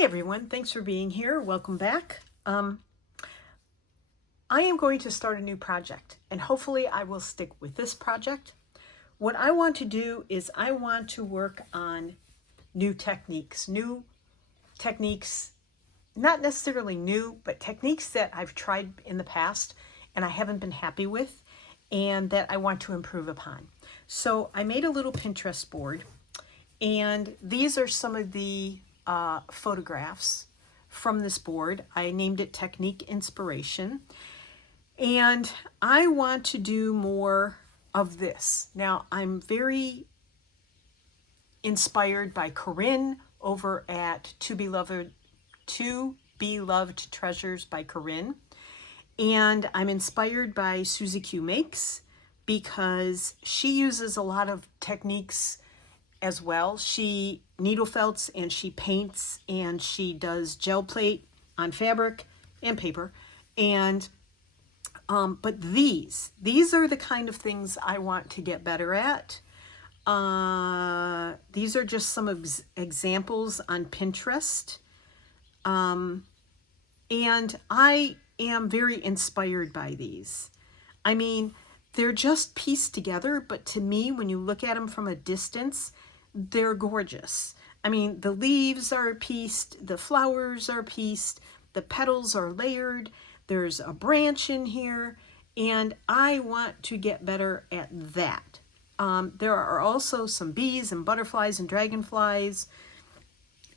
Hi everyone, thanks for being here. Welcome back. I am going to start a new project and hopefully I will stick with this project. What I want to do is I want to work on new techniques, not necessarily new, but techniques that I've tried in the past and I haven't been happy with and that I want to improve upon. So I made a little Pinterest board and these are some of the photographs from this board. I named it Technique Inspiration. And I want to do more of this. Now, I'm very inspired by Corinne over at To Be Loved Treasures by Corinne. And I'm inspired by Suzieqmakes because she uses a lot of techniques as well. She needle felts and she paints and she does gel plate on fabric and paper. And but these are the kind of things I want to get better at. These are just some examples on Pinterest. And I am very inspired by these. I mean, they're just pieced together, but to me, when you look at them from a distance, they're gorgeous. I mean, the leaves are pieced, the flowers are pieced, the petals are layered, there's a branch in here, and I want to get better at that. There are also some bees and butterflies and dragonflies,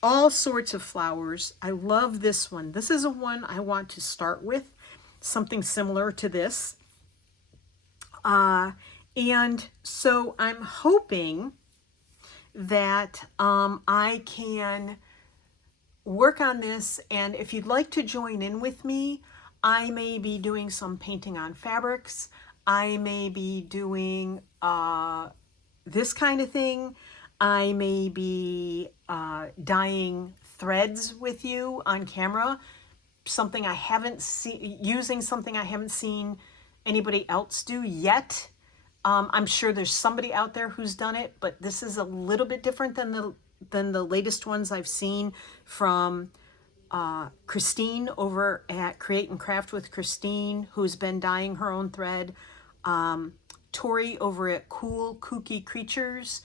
all sorts of flowers. I love this one. This is a one I want to start with, something similar to this. And so I'm hoping that I can work on this, and if you'd like to join in with me, I may be doing some painting on fabrics. I may be doing this kind of thing. I may be dyeing threads with you on camera, something I haven't seen, using something I haven't seen anybody else do yet. I'm sure there's somebody out there who's done it, but this is a little bit different than the latest ones I've seen from Christine over at Create and Craft with Christine, who's been dyeing her own thread. Tori over at Cool Kooky Creatures,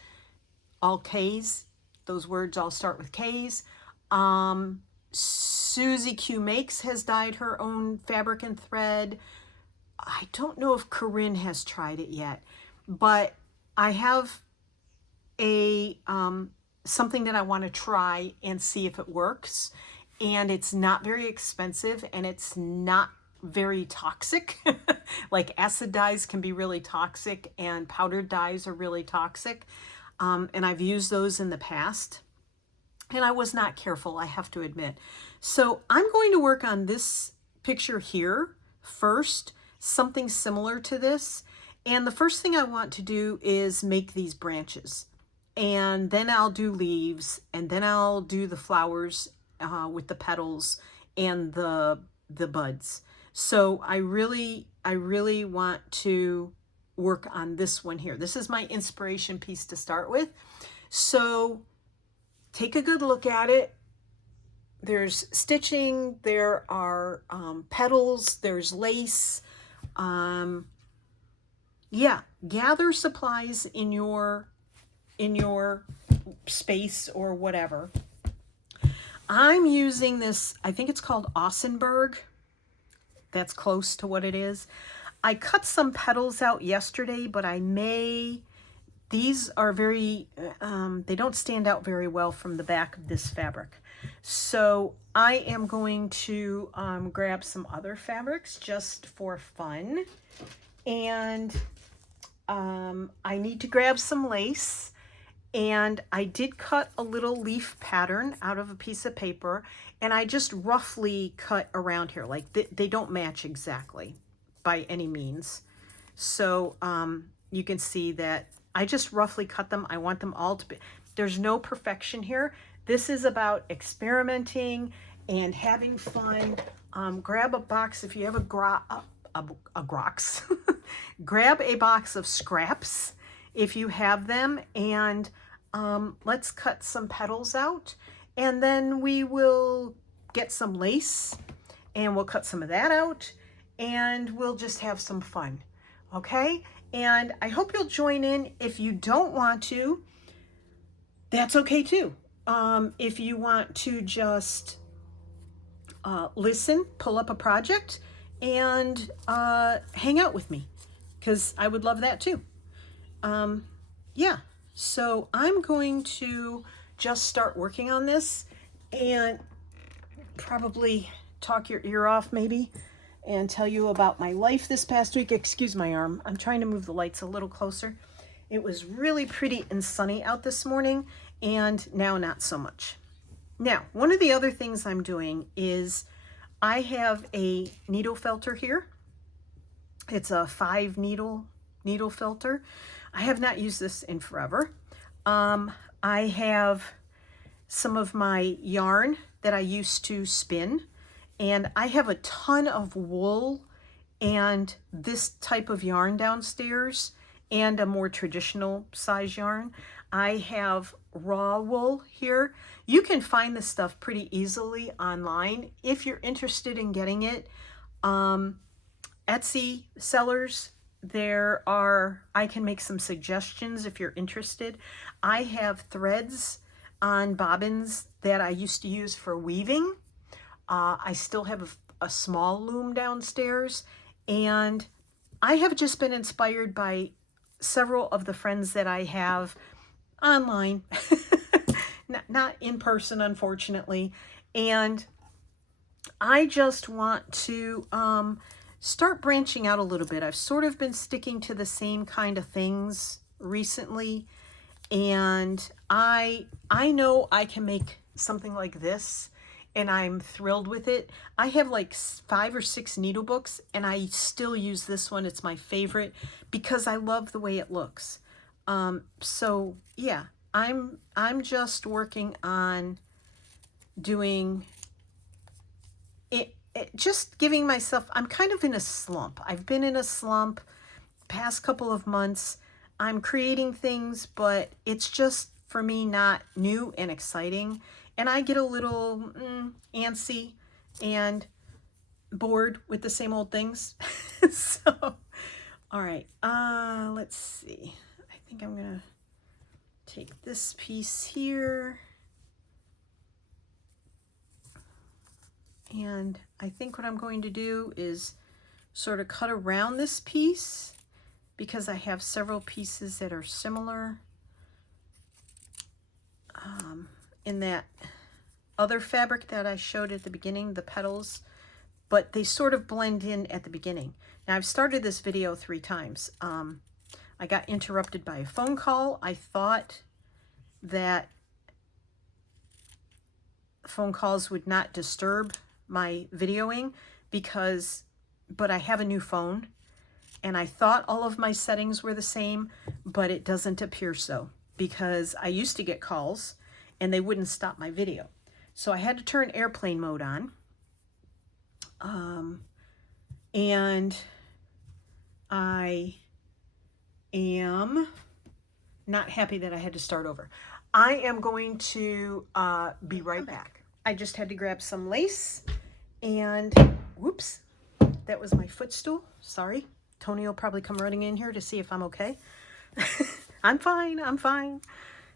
all K's. Those words all start with K's. Suzieqmakes has dyed her own fabric and thread. I don't know if Corinne has tried it yet, but I have a something that I want to try and see if it works. And it's not very expensive and it's not very toxic. Like acid dyes can be really toxic and powdered dyes are really toxic. And I've used those in the past and I was not careful, I have to admit. So I'm going to work on this picture here first, something similar to this. And the first thing I want to do is make these branches. And then I'll do leaves and then I'll do the flowers with the petals and the buds. So I really want to work on this one here. This is my inspiration piece to start with. So take a good look at it. There's stitching, there are petals, there's lace. Yeah, gather supplies in your space or whatever. I'm using this, I think it's called Ossenberg. That's close to what it is. I cut some petals out yesterday, but these are very, they don't stand out very well from the back of this fabric. So I am going to grab some other fabrics just for fun. And I need to grab some lace. And I did cut a little leaf pattern out of a piece of paper and I just roughly cut around here. Like they don't match exactly by any means. So you can see that I just roughly cut them. I want them all to be, there's no perfection here. This is about experimenting and having fun. Grab a box if you have a grox. Grab a box of scraps if you have them, and let's cut some petals out and then we will get some lace and we'll cut some of that out and we'll just have some fun. Okay? And I hope you'll join in. If you don't want to, that's okay too. If you want to just listen, pull up a project, and hang out with me, because I would love that too. Yeah, so I'm going to just start working on this and probably talk your ear off maybe and tell you about my life this past week. Excuse my arm. I'm trying to move the lights a little closer. It was really pretty and sunny out this morning, and now not so much. Now, one of the other things I'm doing is I have a needle felter here. It's a 5 needle felter. I have not used this in forever. I have some of my yarn that I used to spin, and I have a ton of wool and this type of yarn downstairs and a more traditional size yarn. I have raw wool here. You can find this stuff pretty easily online if you're interested in getting it. Etsy sellers, I can make some suggestions if you're interested. I have threads on bobbins that I used to use for weaving. I still have a small loom downstairs, and I have just been inspired by several of the friends that I have online, not in person, unfortunately. And I just want to start branching out a little bit. I've sort of been sticking to the same kind of things recently, and I know I can make something like this, and I'm thrilled with it. I have like 5 or 6 needle books, and I still use this one. It's my favorite because I love the way it looks. So yeah, I'm just working on doing it, just giving myself, I'm kind of in a slump. I've been in a slump past couple of months. I'm creating things, but it's just, for me, not new and exciting. And I get a little antsy and bored with the same old things. So, all right, let's see. I think I'm gonna take this piece here. And I think what I'm going to do is sort of cut around this piece because I have several pieces that are similar. In that other fabric that I showed at the beginning, the petals, but they sort of blend in at the beginning. Now, I've started this video 3 times. I got interrupted by a phone call. I thought that phone calls would not disturb my videoing but I have a new phone, and I thought all of my settings were the same, but it doesn't appear so, because I used to get calls and they wouldn't stop my video. So I had to turn airplane mode on. And I am not happy that I had to start over. I am going to be right back. I just had to grab some lace, and whoops, that was my footstool. Sorry. Tony will probably come running in here to see if I'm okay. I'm fine. I'm fine.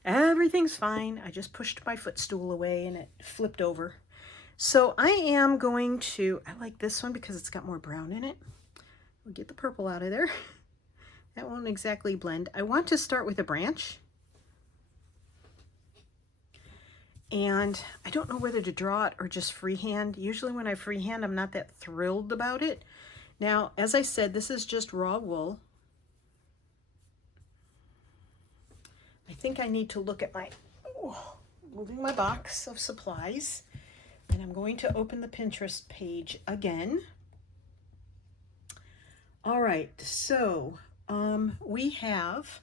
Everything's fine. I just pushed my footstool away and it flipped over. So I am going to, I like this one because it's got more brown in it. We'll get the purple out of there. That won't exactly blend. I want to start with a branch. And I don't know whether to draw it or just freehand. Usually when I freehand, I'm not that thrilled about it. Now, as I said, this is just raw wool. I think I need to look at moving my box of supplies. And I'm going to open the Pinterest page again. All right, so we have,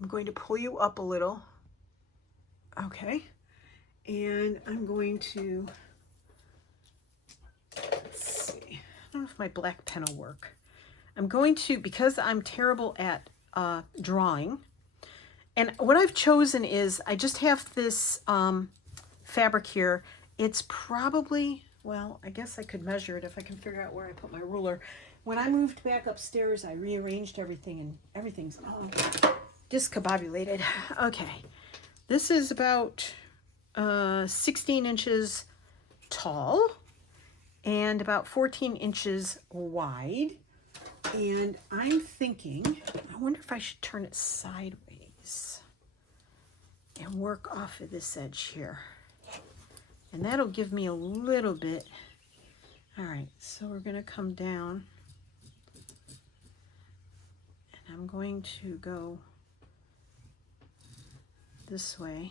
I'm going to pull you up a little. Okay. And I'm going to, let's see, I don't know if my black pen will work. I'm going to, because I'm terrible at drawing, and what I've chosen is, I just have this fabric here. It's probably, well, I guess I could measure it if I can figure out where I put my ruler. When I moved back upstairs, I rearranged everything, and everything's all discombobulated. Okay, this is about 16 inches tall and about 14 inches wide. And I'm thinking, I wonder if I should turn it sideways and work off of this edge here. And that'll give me a little bit. All right, so we're going to come down. And I'm going to go this way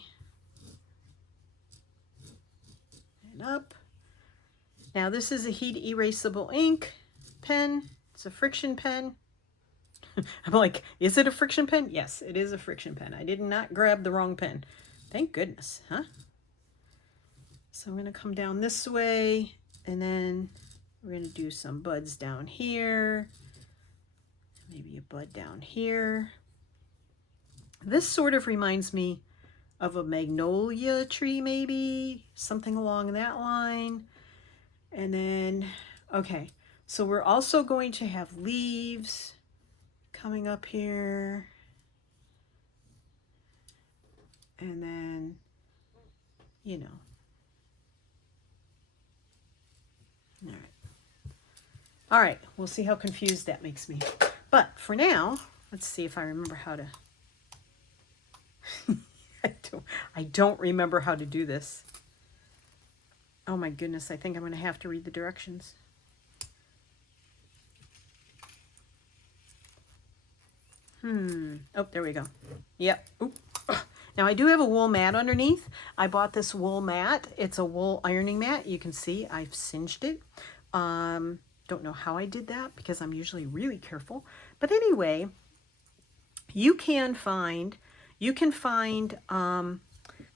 and up. Now this is a heat erasable ink pen. It's a friction pen. I'm like, is it a friction pen? Yes, it is a friction pen. I did not grab the wrong pen. Thank goodness, huh? So I'm going to come down this way, and then we're going to do some buds down here. Maybe a bud down here. This sort of reminds me of a magnolia tree, maybe. Something along that line. And then, okay. So we're also going to have leaves coming up here. And then, you know. All right. All right, we'll see how confused that makes me. But for now, let's see if I remember how to. I don't remember how to do this. Oh my goodness, I think I'm going to have to read the directions. Oh, there we go. Yep. Oop. Now I do have a wool mat underneath. I bought this wool mat. It's a wool ironing mat. You can see I've singed it. Don't know how I did that because I'm usually really careful. But anyway, you can find,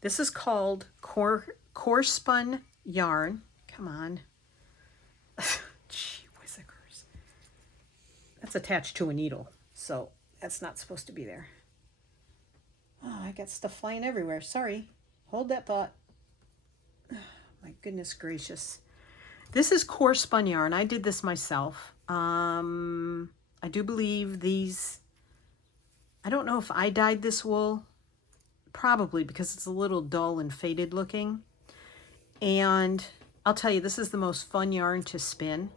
this is called core spun yarn. Come on. Gee whizzikers. That's attached to a needle, so that's not supposed to be there. Oh, I got stuff flying everywhere. Sorry. Hold that thought. Oh, my goodness gracious. This is core spun yarn. I did this myself. I do believe these, I don't know if I dyed this wool. Probably, because it's a little dull and faded looking. And I'll tell you, this is the most fun yarn to spin.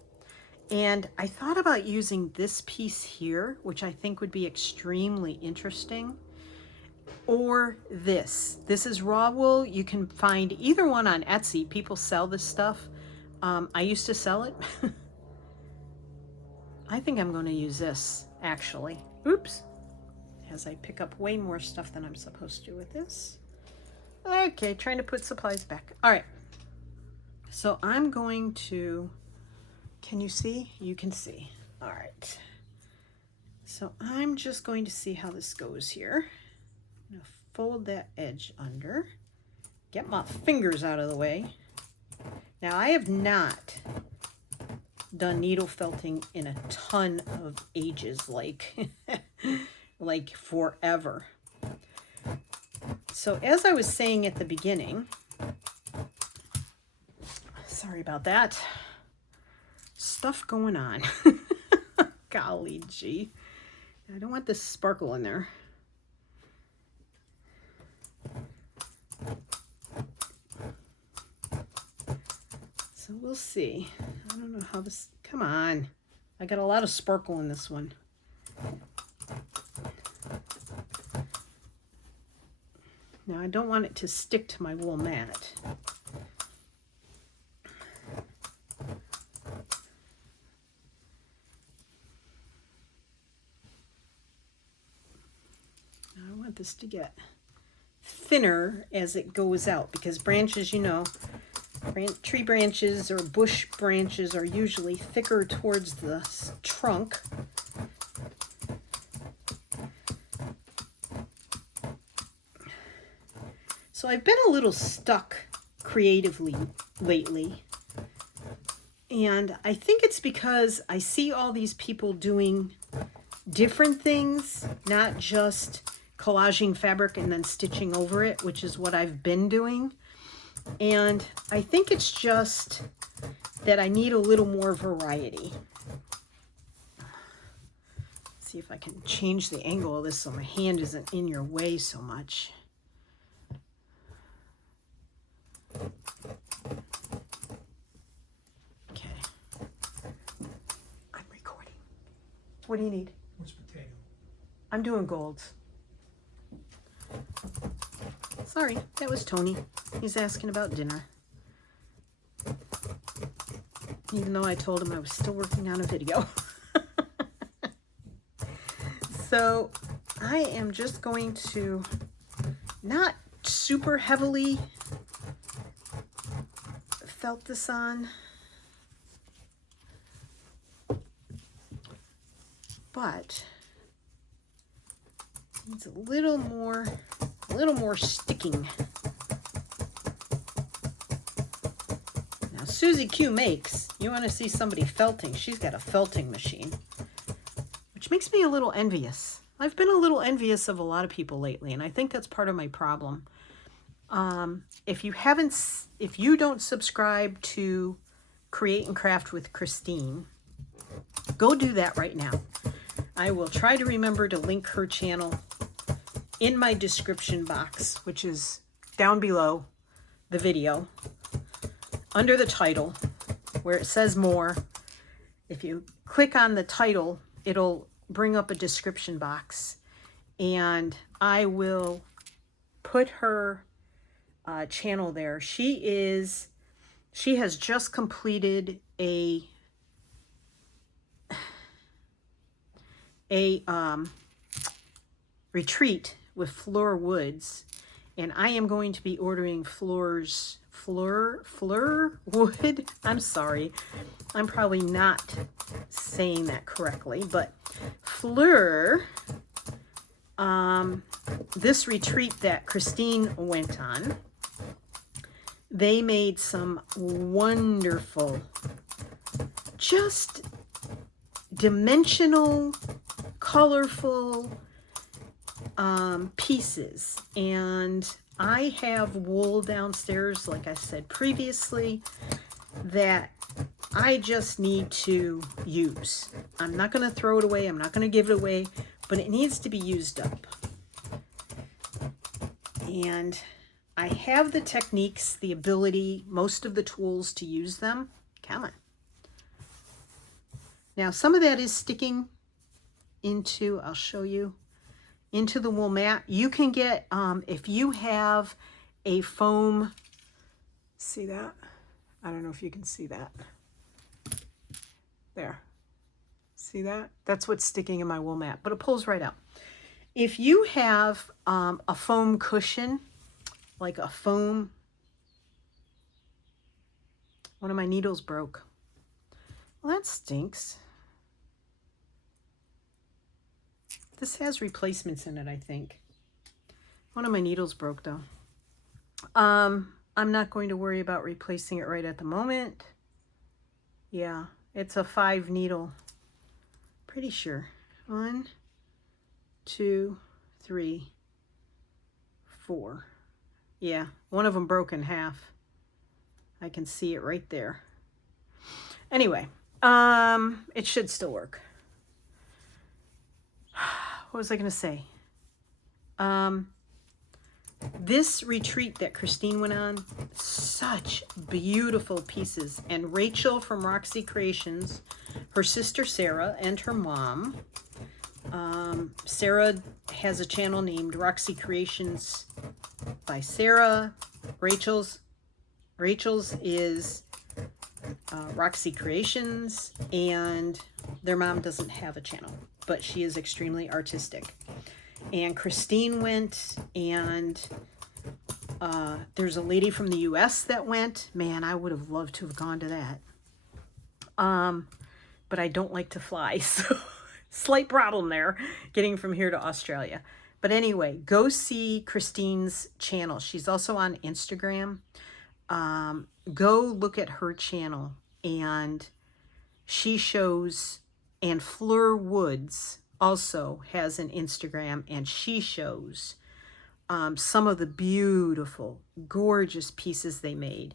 And I thought about using this piece here, which I think would be extremely interesting. Or this. This is raw wool. You can find either one on Etsy. People sell this stuff. I used to sell it. I think I'm going to use this, actually. Oops. As I pick up way more stuff than I'm supposed to with this. Okay, trying to put supplies back. All right. So I'm going to, can you see? You can see. All right. So I'm just going to see how this goes here. I'm going to fold that edge under. Get my fingers out of the way. Now I have not done needle felting in a ton of ages, like forever. So as I was saying at the beginning, sorry about that, stuff going on. Golly gee, I don't want this sparkle in there. So we'll see. I don't know how this, come on. I got a lot of sparkle in this one. Now I don't want it to stick to my wool mat. Now I want this to get thinner as it goes out, because branches, you know, tree branches or bush branches are usually thicker towards the trunk. So I've been a little stuck creatively lately. And I think it's because I see all these people doing different things, not just collaging fabric and then stitching over it, which is what I've been doing. And I think it's just that I need a little more variety. See if I can change the angle of this so my hand isn't in your way so much. Okay. I'm recording. What do you need? What's potato? I'm doing golds. Sorry, that was Tony. He's asking about dinner. Even though I told him I was still working on a video. So I am just going to not super heavily felt this on, but it's a little more sticking. Now Suzieqmakes, you want to see somebody felting, she's got a felting machine, which makes me a little envious. I've been a little envious of a lot of people lately, and I think that's part of my problem. If you don't subscribe to Create and Craft with Christine, go do that right now. I will try to remember to link her channel in my description box, which is down below the video, under the title, where it says more. If you click on the title, it'll bring up a description box, and I will put her channel there. She has just completed a retreat with Fleur Woods, and I am going to be ordering Fleur Wood. I'm sorry, I'm probably not saying that correctly, but Fleur, this retreat that Christine went on, they made some wonderful, just dimensional, colorful pieces. And I have wool downstairs, like I said previously, that I just need to use. I'm not going to throw it away. I'm not going to give it away, but it needs to be used up. And I have the techniques, the ability, most of the tools to use them. Come on. Now, some of that is sticking into, I'll show you, into the wool mat. You can get, if you have a foam, see that? I don't know if you can see that. There. See that? That's what's sticking in my wool mat, but it pulls right out. If you have a foam cushion, like a foam, one of my needles broke. Well, that stinks. This has replacements in it, I think. One of my needles broke, though. I'm not going to worry about replacing it right at the moment. Yeah, it's a 5 needle. Pretty sure. 1, 2, 3, 4. Yeah, one of them broke in half. I can see it right there. Anyway, it should still work. What was I going to say? This retreat that Christine went on, such beautiful pieces. And Rachel from Roxy Creations, her sister Sarah, and her mom. Sarah has a channel named Roxy Creations by Sarah. Rachel's is Roxy Creations, and their mom doesn't have a channel, but she is extremely artistic. And Christine went, and there's a lady from the US that went. Man, I would have loved to have gone to that. But I don't like to fly, so slight problem there, getting from here to Australia. But anyway, go see Christine's channel. She's also on Instagram. Go look at her channel, and she shows, and Fleur Woods also has an Instagram, and she shows some of the beautiful, gorgeous pieces they made.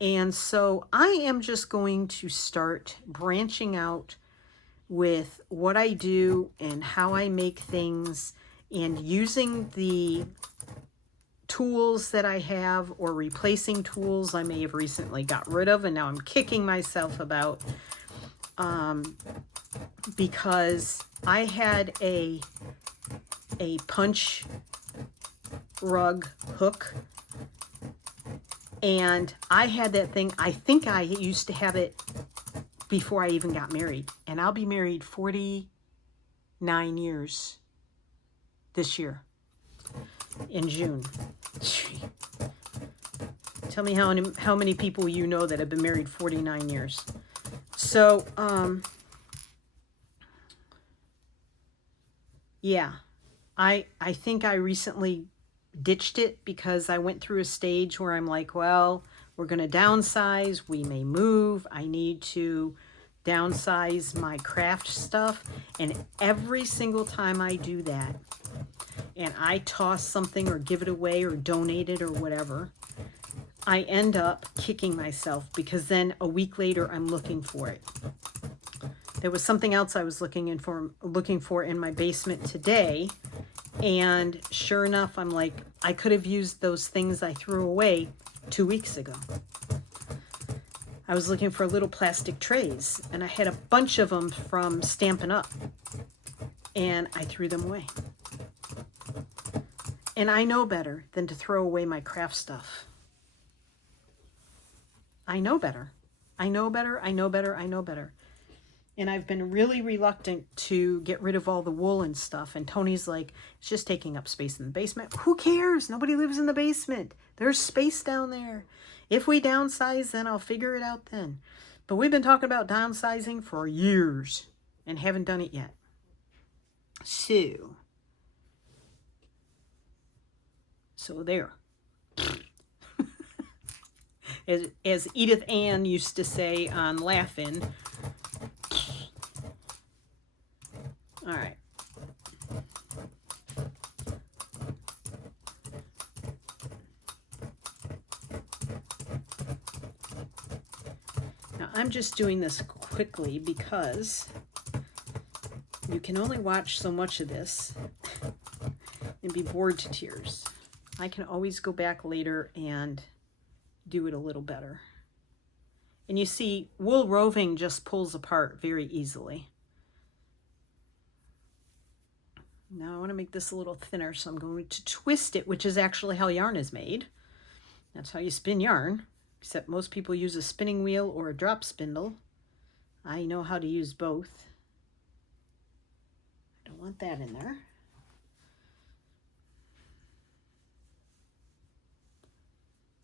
And so I am just going to start branching out with what I do and how I make things, and using the tools that I have or replacing tools I may have recently got rid of and now I'm kicking myself about, because I had a punch rug hook, and I had that thing. I think I used to have it before I even got married, and I'll be married 49 years this year in June. Tell me how many people you know that have been married 49 years. So, yeah, I think I recently ditched it because I went through a stage where I'm like, well, we're going to downsize. We may move. I need to downsize my craft stuff. And every single time I do that, and I toss something or give it away or donate it or whatever, I end up kicking myself, because then a week later I'm looking for it. There was something else I was looking for in my basement today, and sure enough, I'm like, I could have used those things I threw away 2 weeks ago. I was looking for little plastic trays, and I had a bunch of them from Stampin' Up, and I threw them away. And I know better than to throw away my craft stuff. I know better. I know better. I know better. I know better. And I've been really reluctant to get rid of all the wool and stuff. And Tony's like, it's just taking up space in the basement. Who cares? Nobody lives in the basement. There's space down there. If we downsize, then I'll figure it out then. But we've been talking about downsizing for years and haven't done it yet. So there. As Edith Ann used to say on Laugh-In. All right. Now I'm just doing this quickly because you can only watch so much of this and be bored to tears. I can always go back later and do it a little better. And you see, wool roving just pulls apart very easily. Now I want to make this a little thinner, so I'm going to twist it, which is actually how yarn is made. That's how you spin yarn, except most people use a spinning wheel or a drop spindle. I know how to use both. I don't want that in there.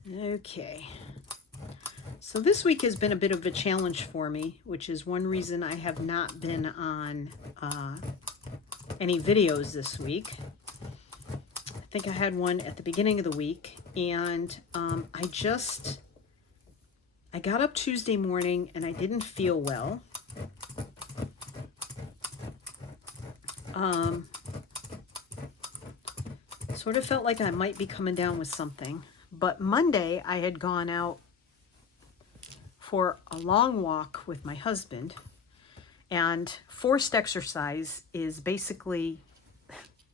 Okay, so this week has been a bit of a challenge for me, which is one reason I have not been on any videos this week. I think I had one at the beginning of the week, and I got up Tuesday morning and I didn't feel well. Sort of felt like I might be coming down with something. But Monday, I had gone out for a long walk with my husband, and forced exercise is basically,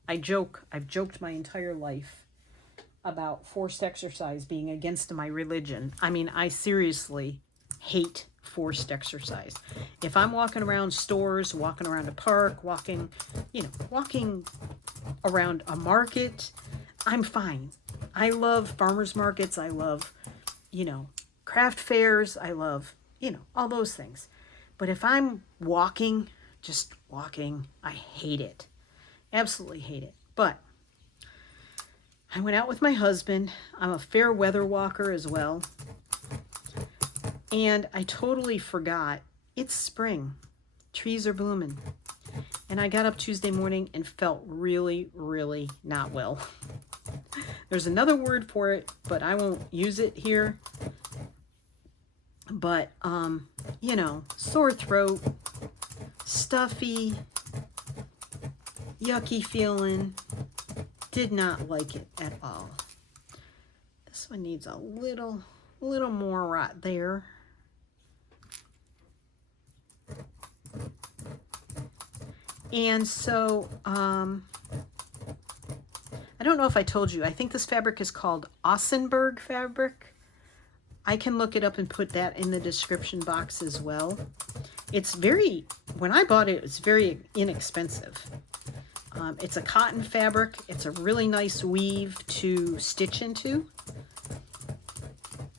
I've joked my entire life about forced exercise being against my religion. I mean, I seriously hate forced exercise. If I'm walking around stores, walking around a park, walking around a market, I'm fine. I love farmers markets. I love, craft fairs. I love, all those things. But if I'm walking, just walking, I hate it. Absolutely hate it. But I went out with my husband. I'm a fair weather walker as well. And I totally forgot it's spring. Trees are blooming. And I got up Tuesday morning and felt really, really not well. There's another word for it, but I won't use it here. But, sore throat, stuffy, yucky feeling, did not like it at all. This one needs a little more right there. And so, I don't know if I told you, I think this fabric is called Ossenberg fabric. I can look it up and put that in the description box as well. It's very, when I bought it, it's very inexpensive. It's a cotton fabric. It's a really nice weave to stitch into.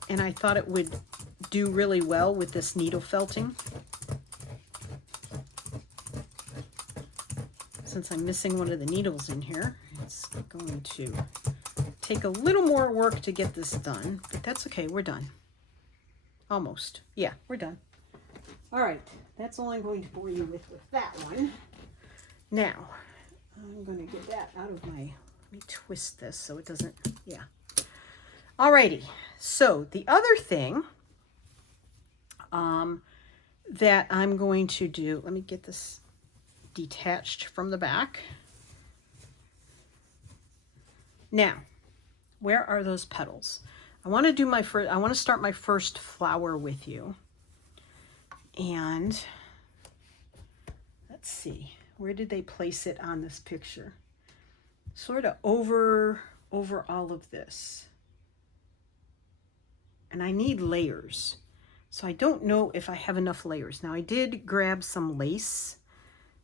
And I thought it would do really well with this needle felting. Since I'm missing one of the needles in here, it's going to take a little more work to get this done, but that's okay, we're done. Almost. Yeah, we're done. All right, that's all I'm going to bore you with that one. Now, I'm going to get that out of my, let me twist this so it doesn't, yeah. Alrighty, so the other thing that I'm going to do, let me get this detached from the back. Now, where are those petals? I want to do my first, I want to start my first flower with you. And let's see, where did they place it on this picture? Sort of over all of this. And I need layers. So I don't know if I have enough layers. Now I did grab some lace.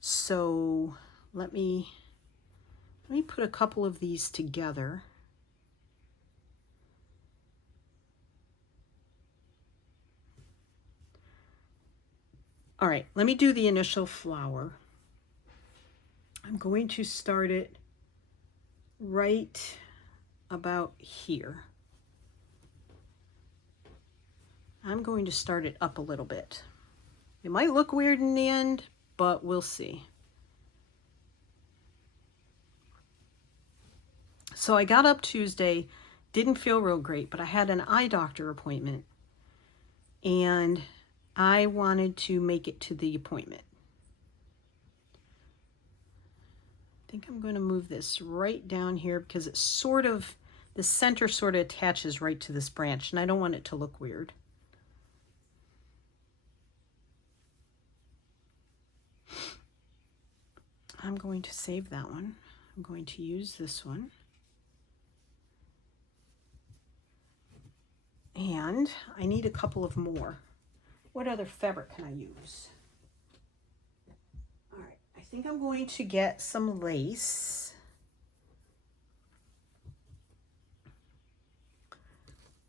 So let me put a couple of these together. All right, let me do the initial flower. I'm going to start it right about here. I'm going to start it up a little bit. It might look weird in the end, but we'll see. So I got up Tuesday, didn't feel real great, but I had an eye doctor appointment and I wanted to make it to the appointment. I think I'm going to move this right down here because it's sort of, the center sort of attaches right to this branch and I don't want it to look weird. I'm going to save that one. I'm going to use this one. And I need a couple of more. What other fabric can I use? All right, I think I'm going to get some lace.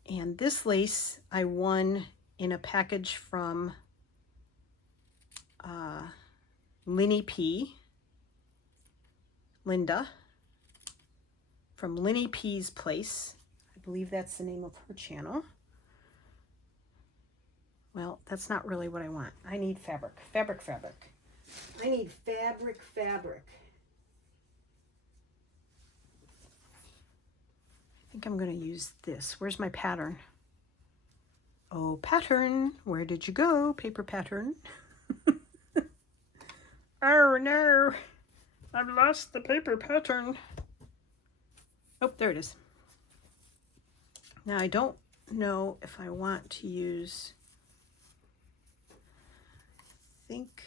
And this lace I won in a package from Linda from Linny P's Place. I believe that's the name of her channel. Well, that's not really what I want. I need fabric. I need fabric. I think I'm going to use this. Where's my pattern? Oh, pattern. Where did you go, paper pattern? Oh, no. I've lost the paper pattern. Oh, there it is. Now, I don't know if I want to use, I think,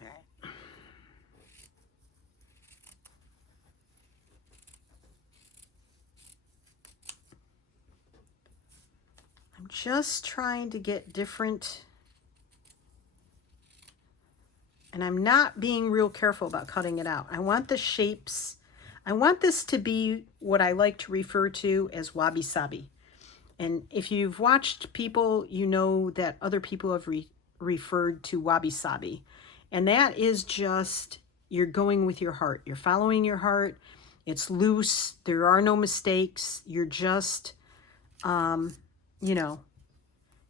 all right. I'm just trying to get different, and I'm not being real careful about cutting it out. I want the shapes, I want this to be what I like to refer to as Wabi Sabi. And if you've watched people, you know that other people have referred to Wabi Sabi. And that is just, you're going with your heart. You're following your heart. It's loose. There are no mistakes. You're just, you know,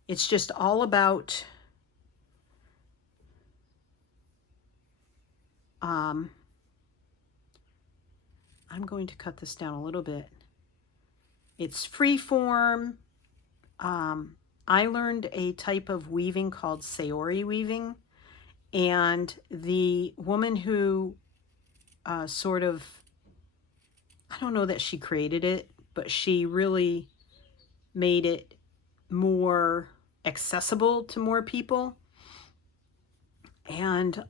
it's just all about I'm going to cut this down a little bit. It's free form. I learned a type of weaving called Saori weaving, and the woman who sort of I don't know that she created it, but she really made it more accessible to more people. And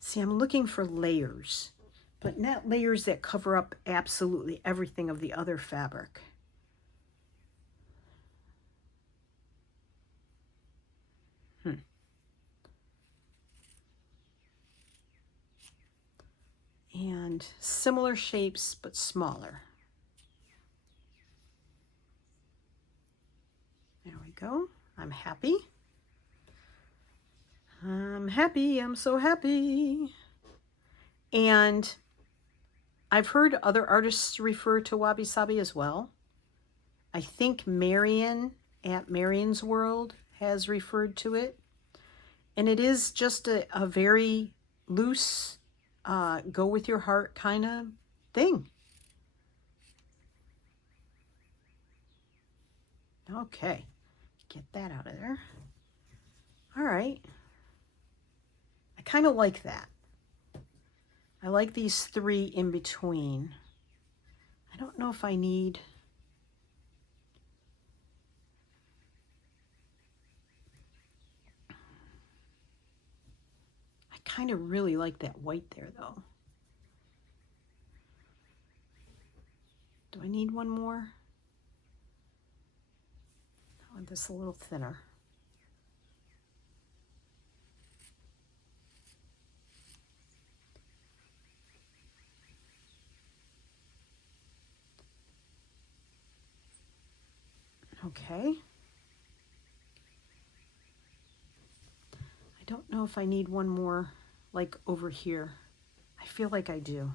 see, I'm looking for layers, but not layers that cover up absolutely everything of the other fabric. And similar shapes, but smaller. There we go. I'm happy. I'm happy. I'm so happy. And I've heard other artists refer to Wabi Sabi as well. I think Marion at Marion's World has referred to it. And it is just a very loose, go with your heart kind of thing. Okay, get that out of there. All right. I kind of like that. I like these three in between. I don't know if I need... I kind of really like that white there, though. Do I need one more? I want this a little thinner. Okay. I don't know if I need one more, like over here. I feel like I do.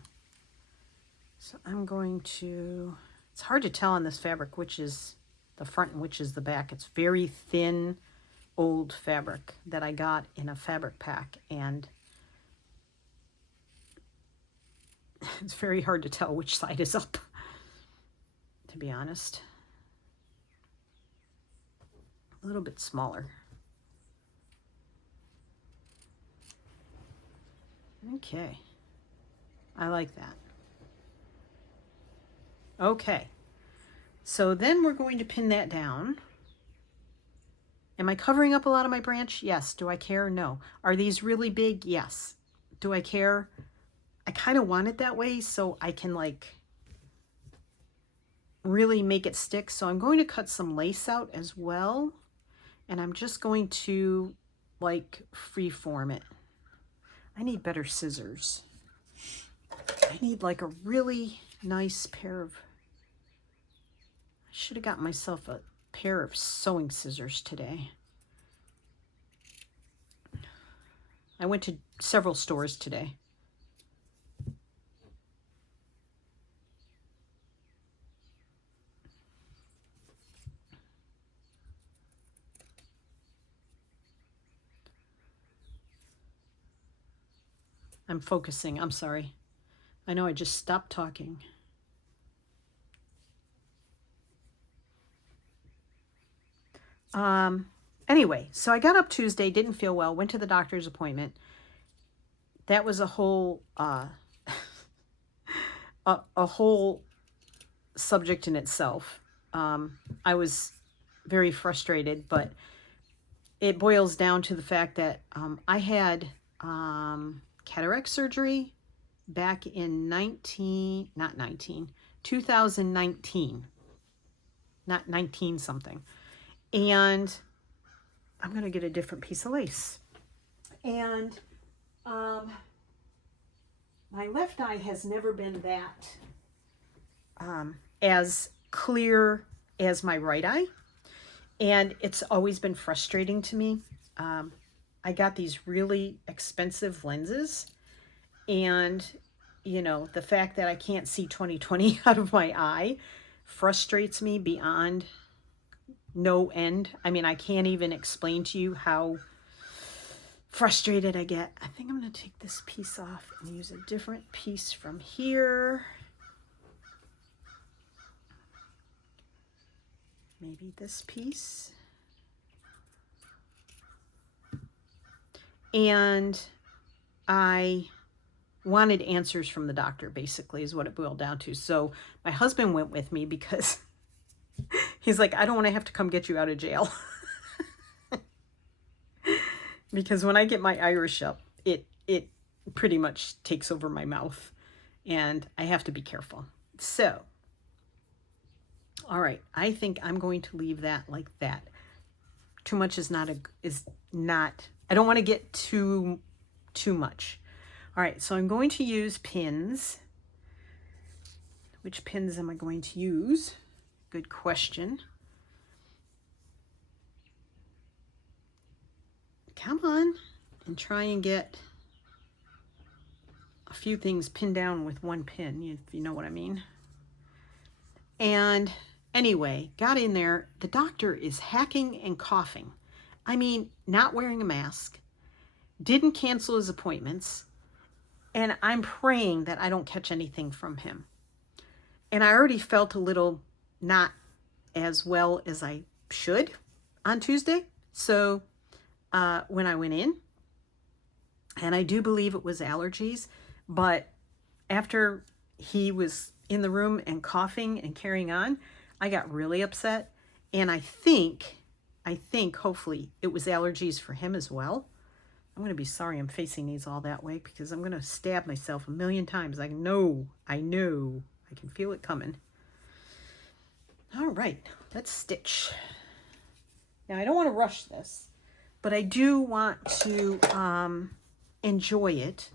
So I'm going to, it's hard to tell on this fabric which is the front and which is the back. It's very thin, old fabric that I got in a fabric pack, and it's very hard to tell which side is up, to be honest. A little bit smaller. Okay, I like that. Okay, so then we're going to pin that down. Am I covering up a lot of my branch? Yes. Do I care? No. Are these really big? Yes. Do I care? I kind of want it that way so I can like really make it stick. So I'm going to cut some lace out as well. And I'm just going to like freeform it. I need better scissors. I need like a really nice pair of... I should have got myself a pair of sewing scissors today. I went to several stores today. I'm focusing. I'm sorry. I know I just stopped talking. Anyway, so I got up Tuesday, didn't feel well, went to the doctor's appointment. That was a whole a whole subject in itself. I was very frustrated, but it boils down to the fact that I had cataract surgery back in 2019, not 19 something. And I'm going to get a different piece of lace. And my left eye has never been that as clear as my right eye. And it's always been frustrating to me. I got these really expensive lenses. And, you know, the fact that I can't see 20/20 out of my eye frustrates me beyond no end. I mean, I can't even explain to you how frustrated I get. I think I'm going to take this piece off and use a different piece from here. Maybe this piece. And I wanted answers from the doctor, basically, is what it boiled down to. So my husband went with me because he's like, I don't want to have to come get you out of jail. Because when I get my Irish up, it pretty much takes over my mouth, and I have to be careful. So, all right, I think I'm going to leave that like that. Too much is not, I don't want to get too much. All right, so I'm going to use pins. Which pins am I going to use? Good question. Come on, and try and get a few things pinned down with one pin, if you know what I mean. And anyway, got in there. The doctor is hacking and coughing. I mean, not wearing a mask, didn't cancel his appointments, and I'm praying that I don't catch anything from him. And I already felt a little not as well as I should on Tuesday. So when I went in, and I do believe it was allergies, but after he was in the room and coughing and carrying on, I got really upset. And I think hopefully it was allergies for him as well. I'm going to be sorry I'm facing these all that way, because I'm going to stab myself a million times. I know. I can feel it coming. All right, let's stitch. Now, I don't want to rush this, but I do want to enjoy it.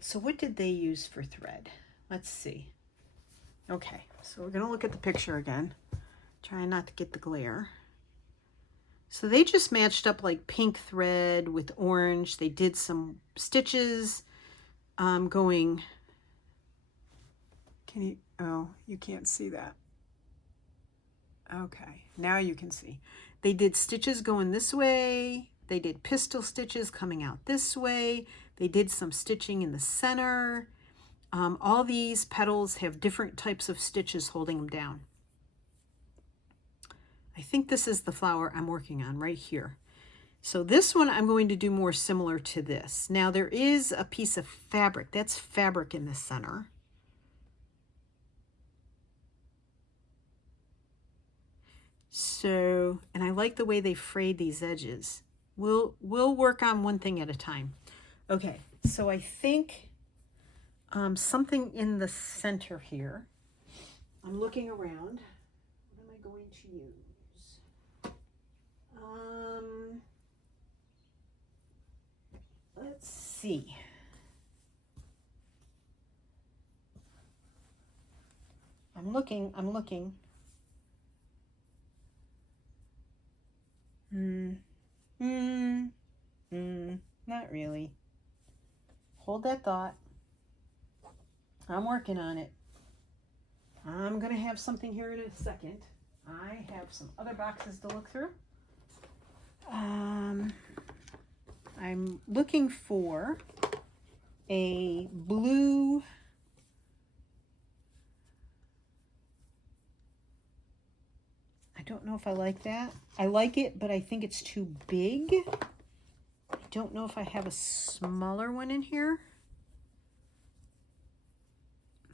So what did they use for thread? Let's see. Okay, so we're going to look at the picture again. Trying not to get the glare. So they just matched up like pink thread with orange. They did some stitches going... Can you... Oh, you can't see that. Okay, now you can see. They did stitches going this way. They did pistol stitches coming out this way. They did some stitching in the center. All these petals have different types of stitches holding them down. I think this is the flower I'm working on right here. So this one I'm going to do more similar to this. Now there is a piece of fabric. That's fabric in the center. So, and I like the way they frayed these edges. We'll work on one thing at a time. Okay, so I think something in the center here. I'm looking around. What am I going to use? Let's see. I'm looking. Not really. Hold that thought. I'm working on it. I'm going to have something here in a second. I have some other boxes to look through. I'm looking for a blue I don't know if I like that. I like it, but I think it's too big. I don't know if I have a smaller one in here.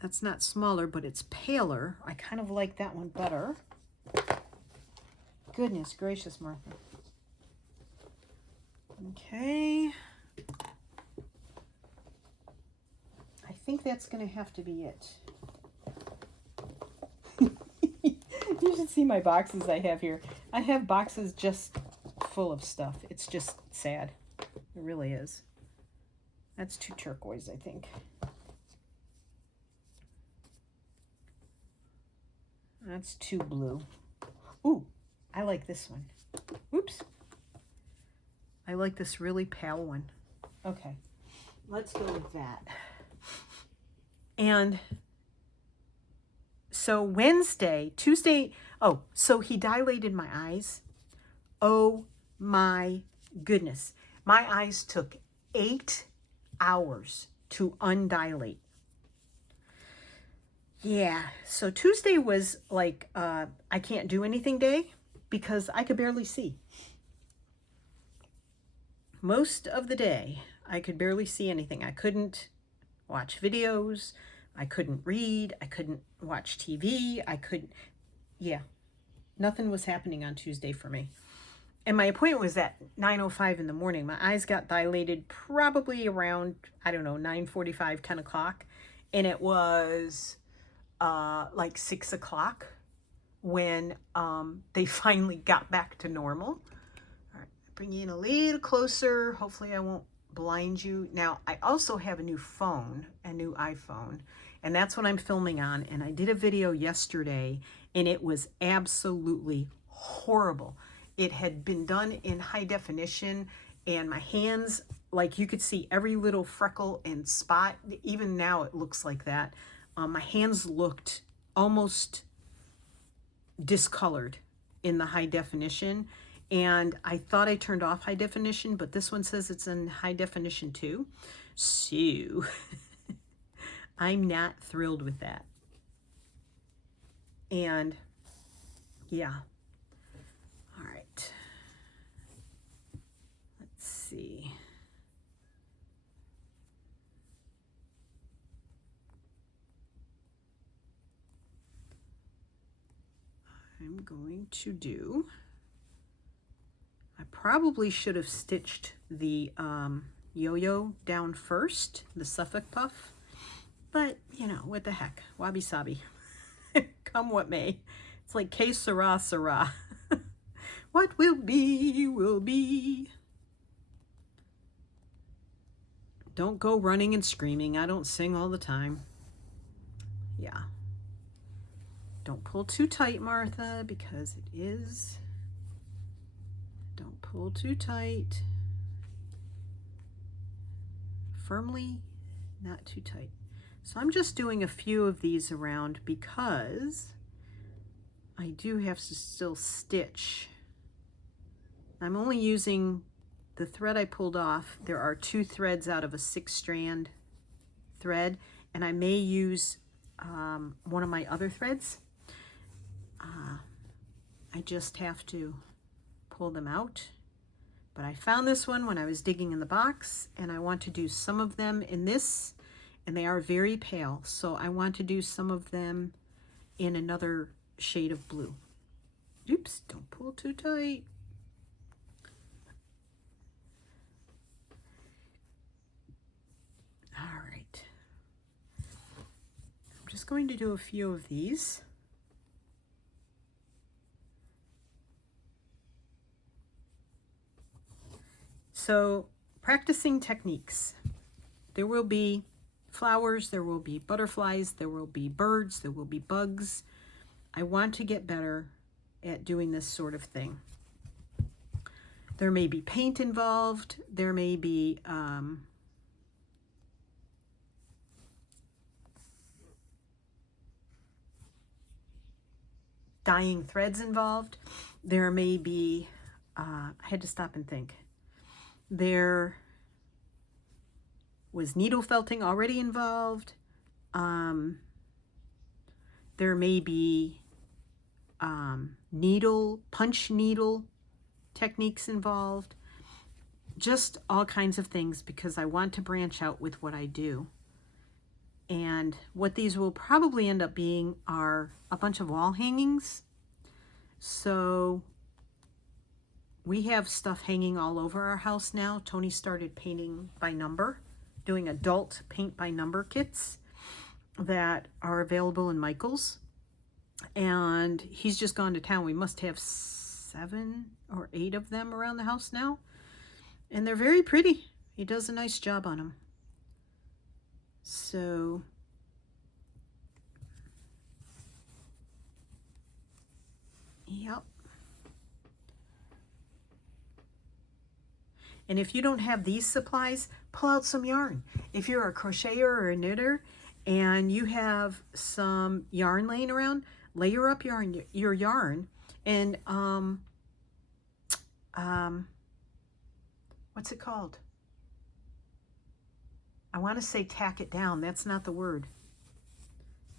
That's not smaller, but it's paler. I kind of like that one better. Goodness gracious, Martha. Okay. I think that's going to have to be it. You should see my boxes I have here. I have boxes just full of stuff. It's just sad. It really is. That's too turquoise, I think. That's too blue. Ooh, I like this one. Oops. I like this really pale one. Okay, let's go with that. And so Tuesday, oh, so he dilated my eyes. Oh my goodness. My eyes took 8 hours to undilate. Yeah, so Tuesday was like, I can't do anything day because I could barely see. Most of the day, I could barely see anything. I couldn't watch videos. I couldn't read. I couldn't watch TV. Yeah, nothing was happening on Tuesday for me. And my appointment was at 9:05 in the morning. My eyes got dilated probably around, I don't know, 9:45, 10 o'clock. And it was like 6 o'clock when they finally got back to normal. All right, bring you in a little closer. Hopefully I won't blind you. Now, I also have a new phone, a new iPhone, and that's what I'm filming on. And I did a video yesterday, and it was absolutely horrible. It had been done in high definition, and my hands, like you could see every little freckle and spot. Even now it looks like that. My hands looked almost discolored in the high definition, and I thought I turned off high definition, but this one says it's in high definition too. So I'm not thrilled with that. And yeah. All right. Let's see. I'm going to do, I probably should have stitched the yo-yo down first, the Suffolk puff, but you know, what the heck, Wabi Sabi, come what may. It's like que sera, sera. What will be, will be. Don't go running and screaming. I don't sing all the time. Yeah. Don't pull too tight, Martha, because it is. Don't pull too tight. Firmly, not too tight. So I'm just doing a few of these around because I do have to still stitch. I'm only using the thread I pulled off. There are 2 threads out of a 6-strand thread, and I may use one of my other threads. I just have to pull them out. But I found this one when I was digging in the box, and I want to do some of them in this, and they are very pale, so I want to do some of them in another shade of blue. Oops, don't pull too tight. All right. I'm just going to do a few of these. So, practicing techniques. There will be flowers, there will be butterflies, there will be birds, there will be bugs. I want to get better at doing this sort of thing. There may be paint involved, there may be dyeing threads involved. There may be, I had to stop and think. There was needle felting already involved. There may be punch needle techniques involved. Just all kinds of things, because I want to branch out with what I do. And what these will probably end up being are a bunch of wall hangings. So we have stuff hanging all over our house now. Tony started painting by number, doing adult paint by number kits that are available in Michael's. And he's just gone to town. We must have 7 or 8 of them around the house now. And they're very pretty. He does a nice job on them. So yep. And if you don't have these supplies, pull out some yarn. If you're a crocheter or a knitter and you have some yarn laying around, layer up your yarn and what's it called? I want to say tack it down. That's not the word.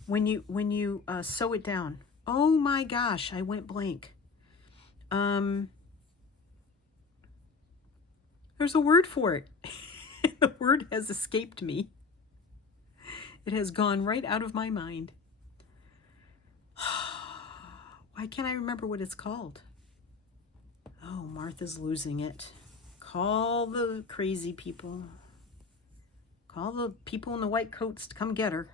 When you sew it down. Oh my gosh, I went blank. There's a word for it. The word has escaped me. It has gone right out of my mind. Why can't I remember what it's called? Oh, Martha's losing it. Call the crazy people. Call the people in the white coats to come get her.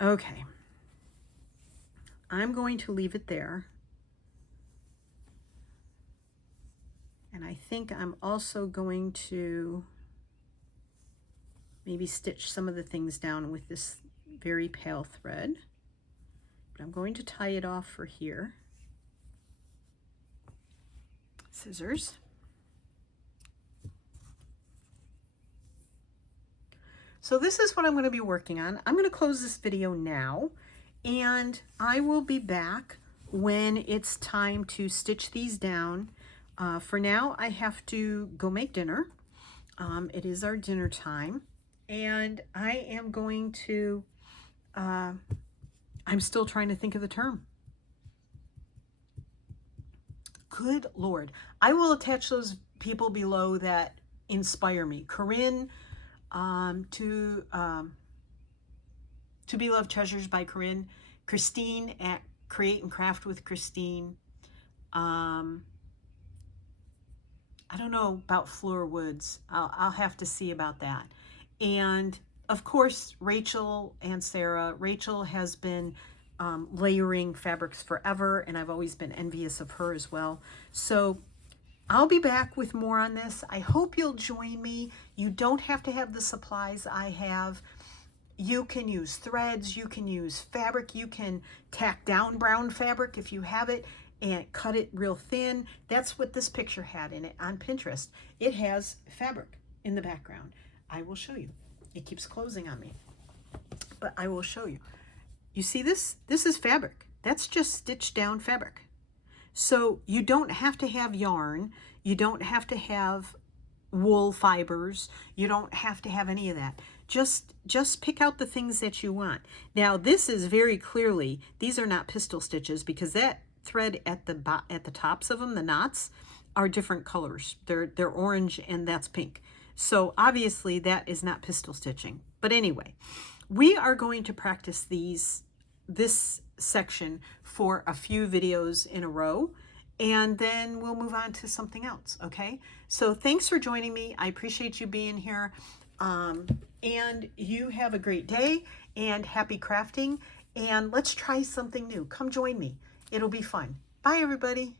Okay. I'm going to leave it there. And I think I'm also going to maybe stitch some of the things down with this very pale thread. But I'm going to tie it off for here. Scissors. So this is what I'm going to be working on. I'm going to close this video now, and I will be back when it's time to stitch these down. For now, I have to go make dinner. It is our dinner time, and I am going to, I'm still trying to think of the term. Good Lord. I will attach those people below that inspire me. Corinne, To Be Loved Treasures by Corinne, Christine at Create and Craft with Christine. I don't know about Fleur Woods. I'll have to see about that. And of course, Rachel and Sarah. Rachel has been layering fabrics forever, and I've always been envious of her as well. So I'll be back with more on this. I hope you'll join me. You don't have to have the supplies I have. You can use threads, you can use fabric, you can tack down brown fabric if you have it and cut it real thin. That's what this picture had in it on Pinterest. It has fabric in the background. I will show you. It keeps closing on me, but I will show you. You see this? This is fabric. That's just stitched down fabric. So you don't have to have yarn. You don't have to have wool fibers. You don't have to have any of that. Just pick out the things that you want. Now this is very clearly, these are not pistol stitches because that thread at the tops of them, the knots, are different colors. They're orange and that's pink. So obviously that is not pistol stitching. But anyway, we are going to practice this section for a few videos in a row, and then we'll move on to something else, okay? So thanks for joining me. I appreciate you being here, and you have a great day, and happy crafting, and let's try something new. Come join me. It'll be fun. Bye, everybody.